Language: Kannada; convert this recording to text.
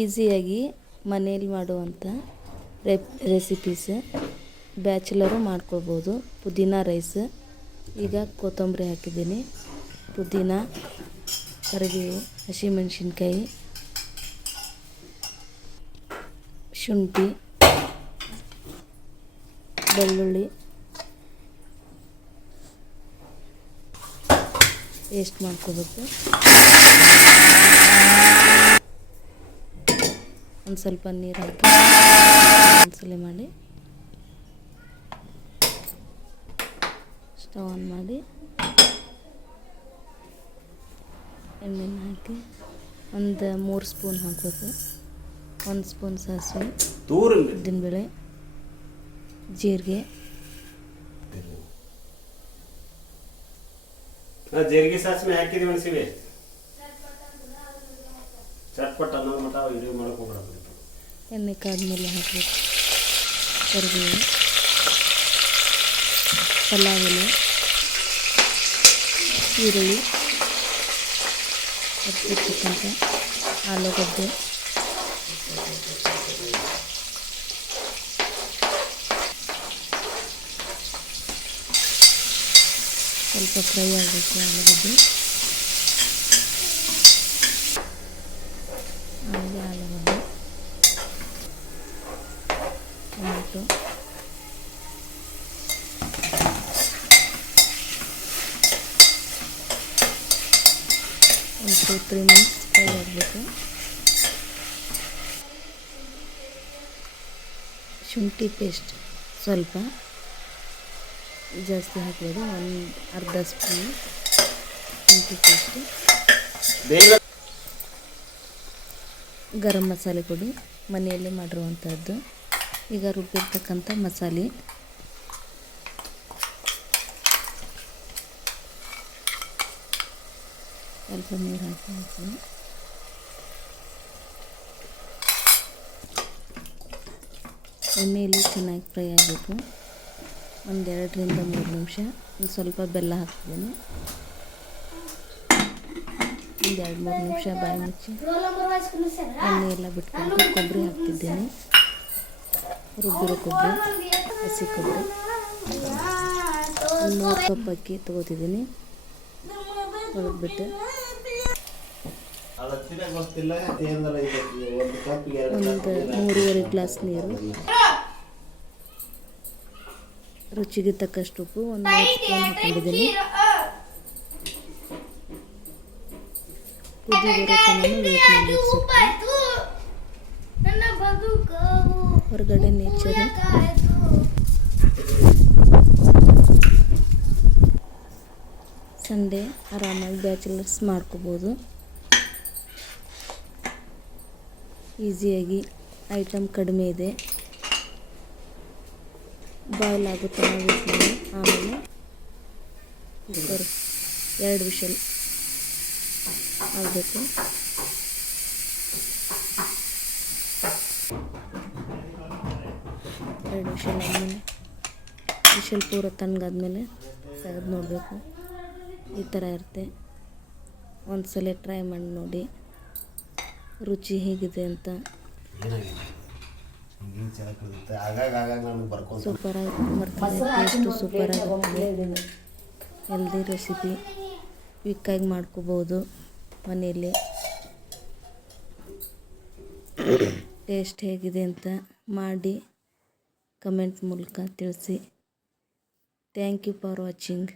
ಈಸಿಯಾಗಿ ಮನೇಲಿ ಮಾಡುವಂಥ ರೆಸಿಪೀಸ್ ಬ್ಯಾಚುಲರು ಮಾಡ್ಕೊಳ್ಬೋದು. ಪುದೀನ ರೈಸ್. ಈಗ ಕೊತ್ತಂಬರಿ ಹಾಕಿದ್ದೀನಿ, ಪುದೀನ, ಕರಿಬೇವು, ಹಸಿಮೆಣಸಿನ್ಕಾಯಿ, ಶುಂಠಿ, ಬೆಳ್ಳುಳ್ಳಿ ಪೇಸ್ಟ್ ಮಾಡ್ಕೋಬೇಕು. ಒಂದು ಸ್ವಲ್ಪ ನೀರು ಹಾಕಿ ಒಂದ್ಸಲ ಮಾಡಿ ಸ್ಟವ್ ಆನ್ ಮಾಡಿ ಎಣ್ಣೆನ ಹಾಕಿ ಒಂದು 3 ಸ್ಪೂನ್ ಹಾಕಬೇಕು. 1 ಸ್ಪೂನ್ ಸಾಸಿವೆ, ಉದ್ದಿನಬೇಳೆ, ಜೀರಿಗೆ, ಜೀರಿಗೆ ಸಾಸಿವೆ ಹಾಕಿದೀವಿ ಅನಿಸಿವೆ. ಚಟ್ಪಟ್ ಅನ್ನೋ ಮಟ್ಟ ವಿಡಿಯೋ ಮಾಡಕ್ಕೆ ಹೋಗ್ಬಿಡೋದು. ಎಣ್ಣೆ ಕಾದ್ಮೇಲೆ ಹಾಕಬೇಕು ಕರಿಬೇವು, ಪಲಾವ್ ಎಲೆ, ಈರುಳ್ಳಿ, ಹೆಚ್ಚಿರ್ತಕ್ಕಂಥ ಆಲೂಗಡ್ಡೆ, ಸ್ವಲ್ಪ ಫ್ರೈ ಆಗಬೇಕು. ಆಲೂಗಡ್ಡೆ, ಆಮೇಲೆ ಆಲೂಗಡ್ಡೆ, ಟೊಮೆಟೊ, ಒಂದು 2-3 ಮಿನಿಟ್ಸ್ ಫ್ರೈ ಆಗಬೇಕು. ಶುಂಠಿ ಪೇಸ್ಟ್ ಸ್ವಲ್ಪ ಜಾಸ್ತಿ ಹಾಕ್ಬೋದು, ಒಂದು ಅರ್ಧ ಸ್ಪೂನ್ ಶುಂಠಿ ಪೇಸ್ಟ್. ಗರಂ ಮಸಾಲೆ ಪುಡಿ ಮನೆಯಲ್ಲೇ ಮಾಡಿರುವಂಥದ್ದು. ಈಗ ರುಬ್ಬಿರ್ತಕ್ಕಂಥ ಮಸಾಲೆ, ಸ್ವಲ್ಪ ನೀರು ಹಾಕಿ ಎಣ್ಣೆಯಲ್ಲಿ ಚೆನ್ನಾಗಿ ಫ್ರೈ ಆಗಬೇಕು. 1-2-3 ನಿಮಿಷ. ಒಂದು ಸ್ವಲ್ಪ ಬೆಲ್ಲ ಹಾಕ್ತಿದ್ದೀನಿ. 1-2-3 ನಿಮಿಷ ಬಾಯಿ ಮುಚ್ಚಿ ಎಣ್ಣೆ ಎಲ್ಲ ಬಿಟ್ಕೊಂಡು ಕೊಬ್ಬರಿ ಹಾಕ್ತಿದ್ದೀನಿ. ರುಬ್ಬಿರೋ ಕೊಬ್ಬರಿ, ಹಸಿ ಕೊಬ್ಬರಿ. 3 ಕಪ್ ಅಕ್ಕಿ ತೊಗೋತಿದ್ದೀನಿ. ತೊಳೆದ್ಬಿಟ್ಟು 3.5 ಗ್ಲಾಸ್ ನೀರು, ರುಚಿಗೆ ತಕ್ಕಷ್ಟು ಉಪ್ಪು, 1 ಸ್ಪೂನ್ ಹಾಕೊಂಡಿದ್ದೀನಿ. ಕುದಿ ಬರೋ ತನಕ ವೇಟ್ ಮಾಡಬೇಕು. ಸ್ವಲ್ಪ ಹೊರಗಡೆ ನೇಚರ್, ಸಂಡೇ ಆರಾಮಾಗಿ ಬ್ಯಾಚುಲರ್ಸ್ ಮಾಡ್ಕೋಬೋದು. ಈಸಿಯಾಗಿ, ಐಟಮ್ ಕಡಿಮೆ ಇದೆ. ಬಾಯ್ಲ್ ಆಗುತ್ತೆ ವೇಟ್ ಮಾಡಿ. ಆಮೇಲೆ ಕುಕ್ಕರ್ 2 ವಿಷಲ್ ಆಗಬೇಕು. 2 ವಿಷಲ್ ಆದಮೇಲೆ ವಿಷಲ್ ಪೂರ ತಣ್ಣಗಾದ್ಮೇಲೆ ತೆಗೆದು ನೋಡಬೇಕು. ಈ ಥರ ಇರುತ್ತೆ. ಒಂದು ಸಲ ಟ್ರೈ ಮಾಡಿ ನೋಡಿ ರುಚಿ ಹೇಗಿದೆ ಅಂತ. ಸೂಪರಾಗಿ ಬರ್ತದೆ, ಟೇಸ್ಟು ಸೂಪರಾಗಿ. ಹೆಲ್ದಿ ರೆಸಿಪಿ, ಕ್ವಿಕ್ಕಾಗಿ ಮಾಡ್ಕೋಬೋದು ಮನೆಯಲ್ಲಿ. ಟೇಸ್ಟ್ ಹೇಗಿದೆ ಅಂತ ಮಾಡಿ ಕಮೆಂಟ್ ಮೂಲಕ ತಿಳಿಸಿ. Thank you for watching.